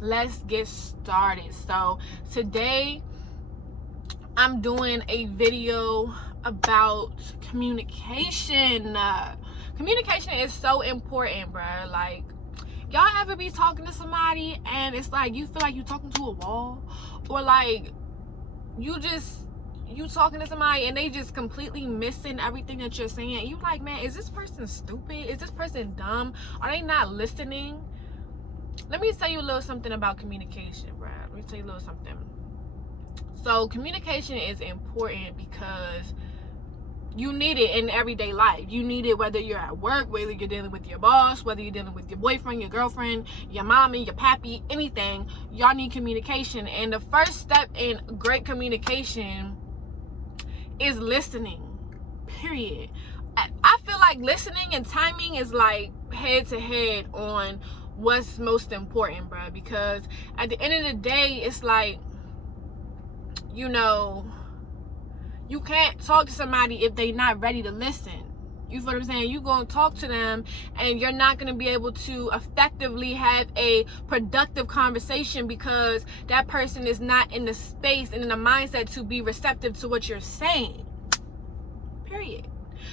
let's get started. So today I'm doing a video about communication. Communication is so important, bro. Like, y'all ever be talking to somebody and it's like you feel like you're talking to a wall, or like you talking to somebody and they just completely missing everything that you're saying? You like, man, is this person stupid? Is this person dumb? Are they not listening? Let me tell you a little something about communication, bro. Let me tell you a little something. So communication is important because you need it in everyday life. You need it whether you're at work, whether you're dealing with your boss, whether you're dealing with your boyfriend, your girlfriend, your mommy, your pappy, anything. Y'all need communication. And the first step in great communication is listening, period. I feel like listening and timing is like head to head on what's most important, bro. Because at the end of the day, it's like, you know, you can't talk to somebody if they're not ready to listen. You feel what I'm saying? You're going to talk to them and you're not going to be able to effectively have a productive conversation because that person is not in the space and in the mindset to be receptive to what you're saying. Period.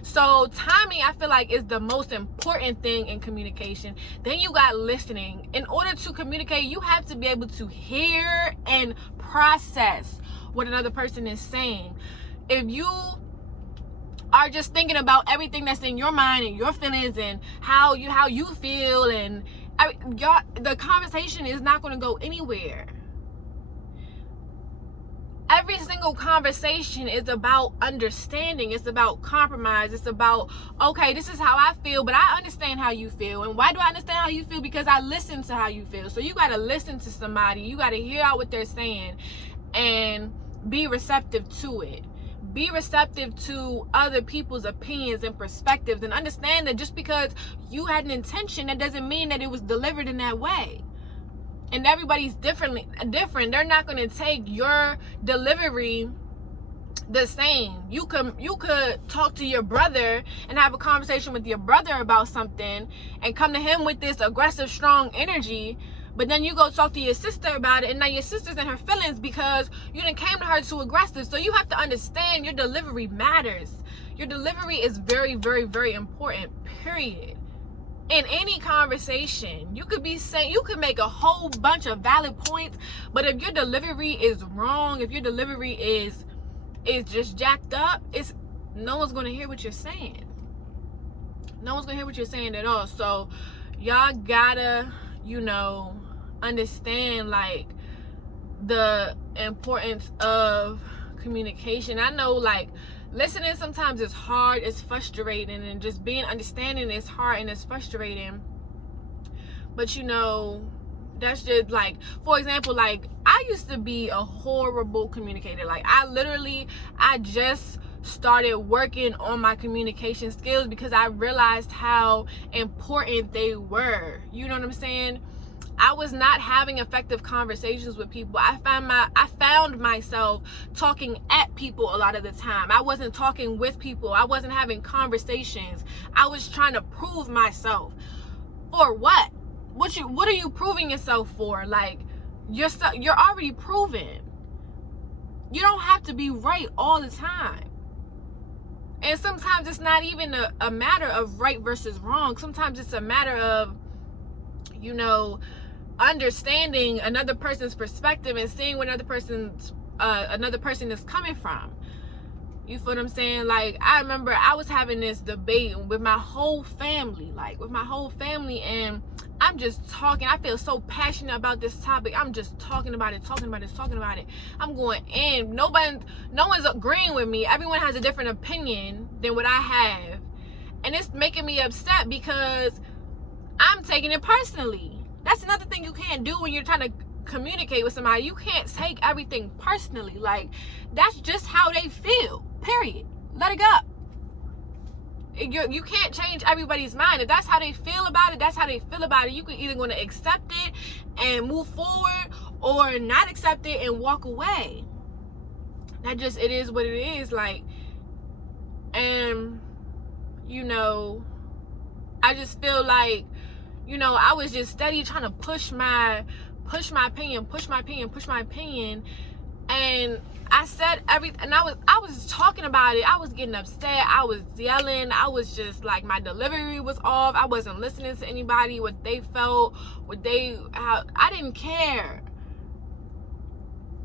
So timing, I feel like, is the most important thing in communication. Then you got listening. In order to communicate, you have to be able to hear and process what another person is saying. If you are just thinking about everything that's in your mind and your feelings and how you feel, and the conversation is not going to go anywhere. Every single conversation is about understanding. It's about compromise. It's about, okay, this is how I feel, but I understand how you feel. And why do I understand how you feel? Because I listen to how you feel. So you got to listen to somebody. You got to hear out what they're saying and be receptive to it. Be receptive to other people's opinions and perspectives, and understand that just because you had an intention, that doesn't mean that it was delivered in that way. And everybody's different. They're not going to take your delivery the same. You could talk to your brother and have a conversation with your brother about something and come to him with this aggressive, strong energy. But then you go talk to your sister about it, and now your sister's in her feelings because you done came to her too aggressive. So you have to understand your delivery matters. Your delivery is very, very, very important, period. In any conversation, you could make a whole bunch of valid points, but if your delivery is wrong, if your delivery is just jacked up, no one's gonna hear what you're saying. No one's gonna hear what you're saying at all. So y'all gotta, understand like the importance of communication. I know, like, listening sometimes is hard, it's frustrating, and just being understanding is hard and it's frustrating. But that's just like, for example, like, I used to be a horrible communicator. Like, I just started working on my communication skills because I realized how important they were. You know what I'm saying? I was not having effective conversations with people. I found myself talking at people a lot of the time. I wasn't talking with people. I wasn't having conversations. I was trying to prove myself. For what? What are you proving yourself for? Like, you're already proven. You don't have to be right all the time. And sometimes it's not even a matter of right versus wrong. Sometimes it's a matter of, understanding another person's perspective and seeing where another person is coming from. You feel what I'm saying? Like, I remember I was having this debate with my whole family, and I'm just talking. I feel so passionate about this topic. I'm just talking about it. I'm going in. No one's agreeing with me. Everyone has a different opinion than what I have. And it's making me upset because I'm taking it personally. That's another thing you can't do when you're trying to communicate with somebody. You can't take everything personally. Like, that's just how they feel, period. Let it go. You can't change everybody's mind. If that's how they feel about it, that's how they feel about it. You can either going to accept it and move forward, or not accept it and walk away. It is what it is. Like, and I just feel like, I was just steady trying to push my push my opinion. And I said everything, and I was talking about it. I was getting upset. I was yelling. I was just like, my delivery was off. I wasn't listening to anybody, what they felt, how I didn't care.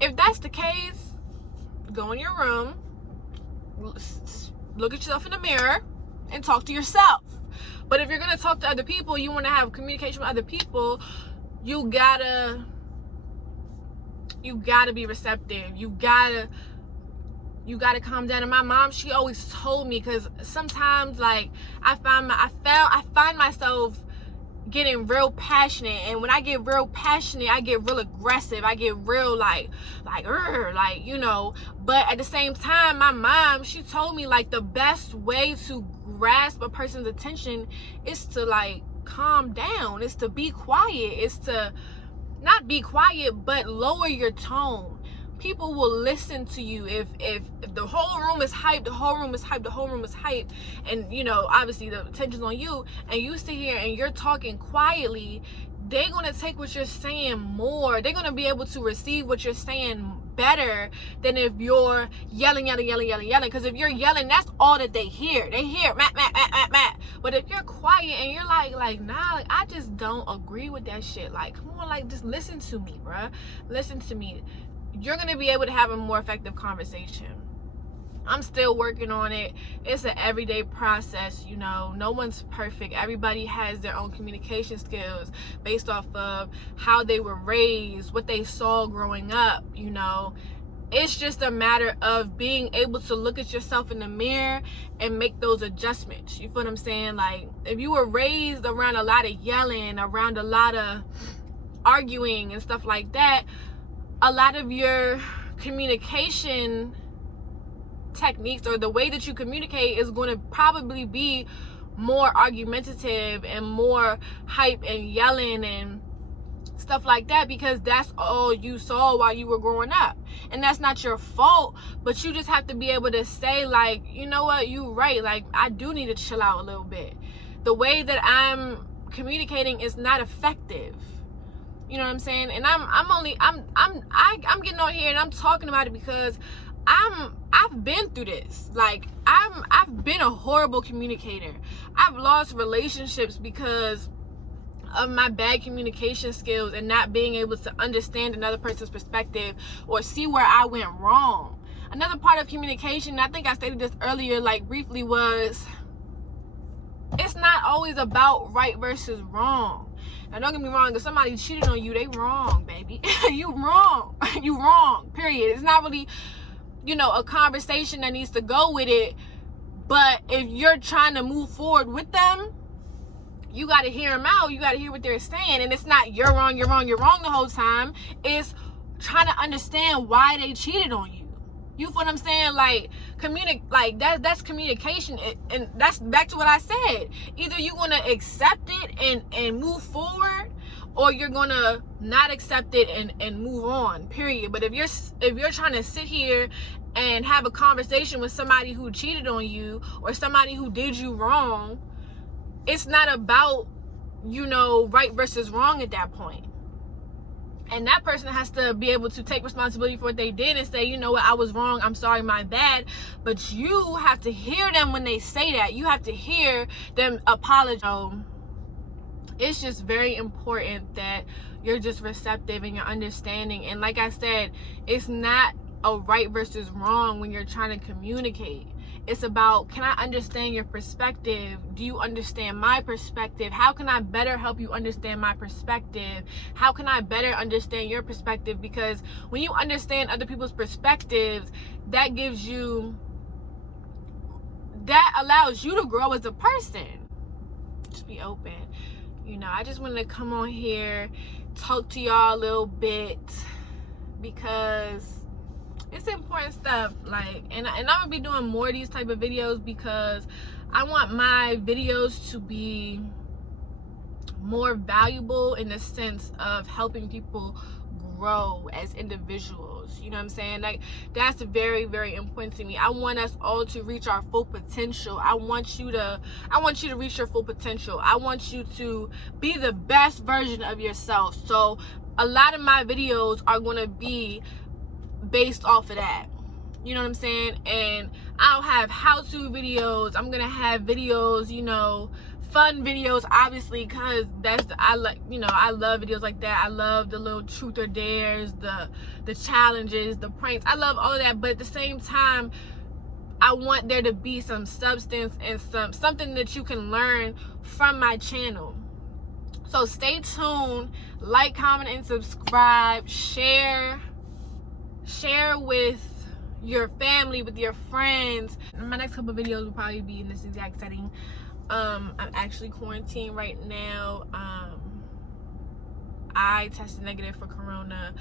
If that's the case, go in your room, look at yourself in the mirror, and talk to yourself. But if you're gonna talk to other people, you want to have communication with other people, you gotta be receptive. You gotta calm down. And my mom, she always told me, because sometimes, like, I find myself getting real passionate, and when I get real passionate, I get real aggressive. I get real like you know. But at the same time, my mom, she told me, like, the best way to grasp a person's attention is to, like, calm down. It's to be quiet. It's to not be quiet, but lower your tone. People will listen to you. If the whole room is hyped, and, you know, obviously the attention's on you, and you sit here and you're talking quietly, they're gonna take what you're saying more. They're gonna be able to receive what you're saying better than if you're yelling. Because if you're yelling, that's all that they hear. They hear Matt. But if you're quiet and you're like nah, like, I just don't agree with that shit. Like, come on, like, just listen to me, bruh. Listen to me. You're gonna be able to have a more effective conversation. I'm still working on it. It's an everyday process, you know. No one's perfect. Everybody has their own communication skills based off of how they were raised, what they saw growing up, you know. It's just a matter of being able to look at yourself in the mirror and make those adjustments. You feel what I'm saying? Like, if you were raised around a lot of yelling, around a lot of arguing and stuff like that, a lot of your communication techniques, or the way that you communicate, is going to probably be more argumentative and more hype and yelling and stuff like that, because that's all you saw while you were growing up. And that's not your fault, but you just have to be able to say, like, you know what, you right, like, I do need to chill out a little bit. The way that I'm communicating is not effective. You know what I'm saying? And I'm getting on here and I'm talking about it because I've been through this. Like, I've been a horrible communicator. I've lost relationships because of my bad communication skills and not being able to understand another person's perspective or see where I went wrong. Another part of communication, I think I stated this earlier, like, briefly, was it's not always about right versus wrong. Now, don't get me wrong, if somebody cheated on you, they wrong, baby. You wrong. You wrong, period. It's not really, you know, a conversation that needs to go with it. But if you're trying to move forward with them, you got to hear them out. You got to hear what they're saying. And it's not you're wrong the whole time. It's trying to understand why they cheated on you. You feel what I'm saying? Like, that's communication. And that's back to what I said. Either you're going to accept it and move forward, or you're going to not accept it and move on, period. But if you're trying to sit here and have a conversation with somebody who cheated on you or somebody who did you wrong, it's not about, you know, right versus wrong at that point. And that person has to be able to take responsibility for what they did and say, you know what, I was wrong, I'm sorry, my bad. But you have to hear them when they say that. You have to hear them apologize. It's just very important that you're just receptive and you're understanding. And like I said, it's not a right versus wrong when you're trying to communicate. It's about, can I understand your perspective? Do you understand my perspective? How can I better help you understand my perspective? How can I better understand your perspective? Because when you understand other people's perspectives, that allows you to grow as a person. Just be open. You know, I just wanted to come on here, talk to y'all a little bit, because it's important stuff. Like, and I'm gonna be doing more of these type of videos because I want my videos to be more valuable in the sense of helping people grow as individuals. You know what I'm saying? Like, that's very, very important to me. I want us all to reach our full potential. I want you to reach your full potential. I want you to be the best version of yourself. So a lot of my videos are going to be based off of that. You know what I'm saying? And I'll have how-to videos. I'm gonna have videos, you know, fun videos, obviously, because I love videos like that. I love the little truth or dares, the challenges, the pranks. I love all of that, but at the same time, I want there to be some substance and something that you can learn from my channel. So stay tuned, like, comment, and subscribe. Share with your family, with your friends. My next couple of videos will probably be in this exact setting. I'm actually quarantined right now. I tested negative for corona,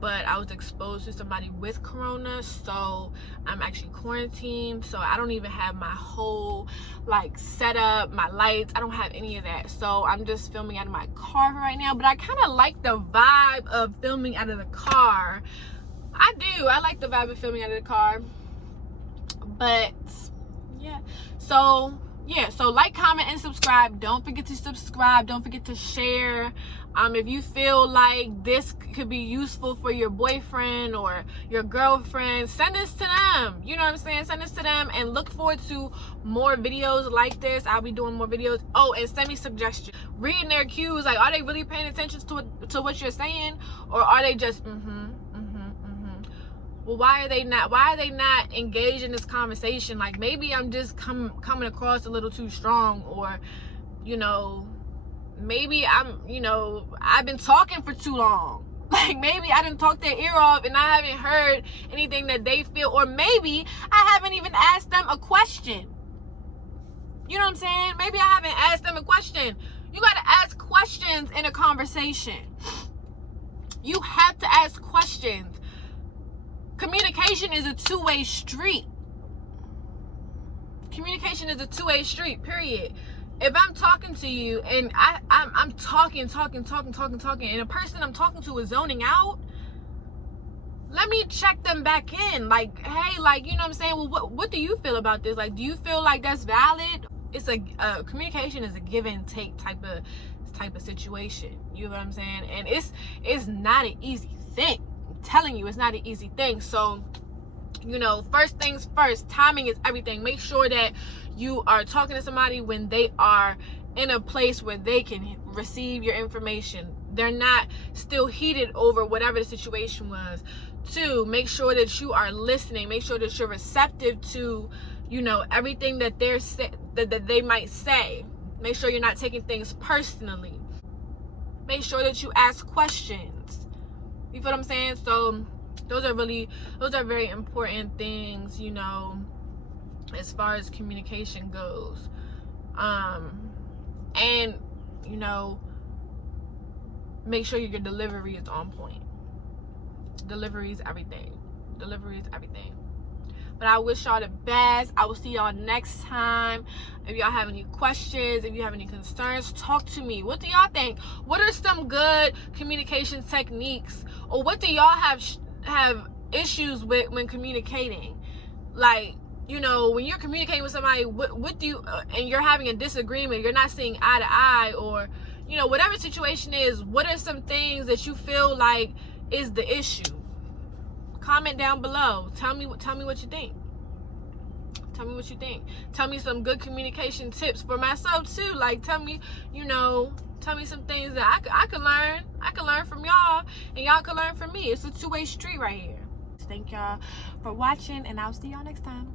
but I was exposed to somebody with corona, so I'm actually quarantined. So I don't even have my whole like setup, my lights. I don't have any of that, so I'm just filming out of my car right now. But I kind of like the vibe of filming out of the car. I like the vibe of filming out of the car. But yeah, so like, comment, and subscribe. Don't forget to subscribe. Don't forget to share. If you feel like this could be useful for your boyfriend or your girlfriend, send this to them. You know what I'm saying? Send this to them, and look forward to more videos like this. I'll be doing more videos. Oh, and send me suggestions. Reading their cues, like, are they really paying attention to what you're saying, or are they just well, why are they not engaged in this conversation? Like, maybe I'm just coming across a little too strong, or, you know, maybe I've been talking for too long. Like, maybe I didn't talk their ear off and I haven't heard anything that they feel, or maybe I haven't even asked them a question. You know what I'm saying? Maybe I haven't asked them a question. You got to ask questions in a conversation. You have to ask questions. Communication is a two-way street. Communication is a two-way street, period. If I'm talking to you and I'm talking, and a person I'm talking to is zoning out, let me check them back in. Like, hey, like, you know what I'm saying? Well, what do you feel about this? Like, do you feel like that's valid? It's communication is a give and take type of situation. You know what I'm saying? And it's not an easy thing. Telling you, it's not an easy thing. So, you know, first things first, timing is everything. Make sure that you are talking to somebody when they are in a place where they can receive your information. They're not still heated over whatever the situation was. 2, make sure that you are listening. Make sure that you're receptive to, you know, everything that that they might say. Make sure you're not taking things personally. Make sure that you ask questions. You feel what I'm saying? So those are very important things, you know, as far as communication goes. And, you know, make sure your delivery is on point. Delivery is everything. But I wish y'all the best. I will see y'all next time. If y'all have any questions, if you have any concerns, talk to me. What do y'all think? What are some good communication techniques? Or what do y'all have issues with when communicating? Like, you know, when you're communicating with somebody, what do you, and you're having a disagreement, you're not seeing eye to eye, or, you know, whatever situation is, what are some things that you feel like is the issue? Comment down below. Tell me what you think. Tell me what you think. Tell me some good communication tips for myself too. Like, tell me, you know, tell me some things that I can learn. I can learn from y'all, and y'all can learn from me. It's a two-way street right here. Thank y'all for watching, and I'll see y'all next time.